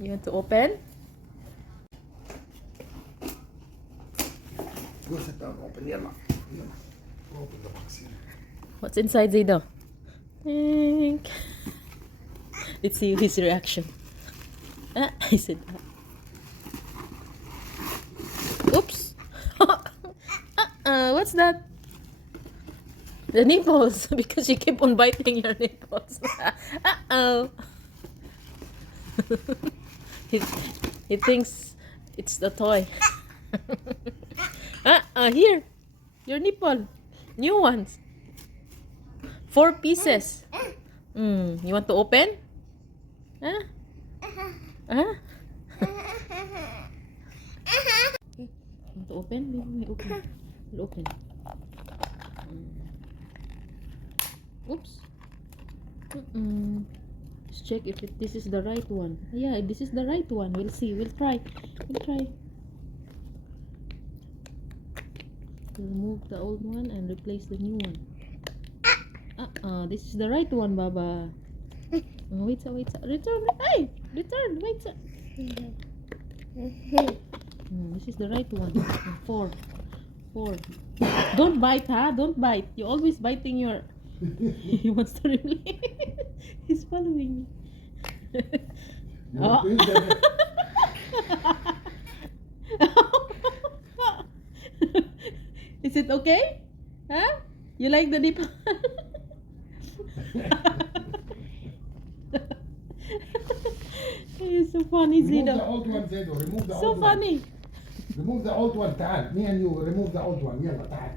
You want to open? Go sit down, open yalla. Open the box here. What's inside, Zayda? Think. Let's see his reaction. I said that. Oops. What's that? The nipples, because you keep on biting your nipples. Uh-oh. he thinks it's the toy. Here. Your nipple. New ones. 4 pieces. You want to open? Huh? Huh? Want to open? Maybe we open. We'll open. Oops. Let's check if this is the right one. Yeah, this is the right one. We'll see. We'll try. We'll try. Remove the old one and replace the new one. This is the right one, Baba. Wait, return. Hey, return. Wait. This is the right one. 4. Don't bite, huh? Don't bite. You're always biting your. He wants to release. He's following me. Oh. Is it okay? Huh? You like the nipple? He's so funny, Remove Zido. the old one, Zedo. Remove the So old one. funny. Remove the old one. تعال. Me and you remove the old one. يلا تعال.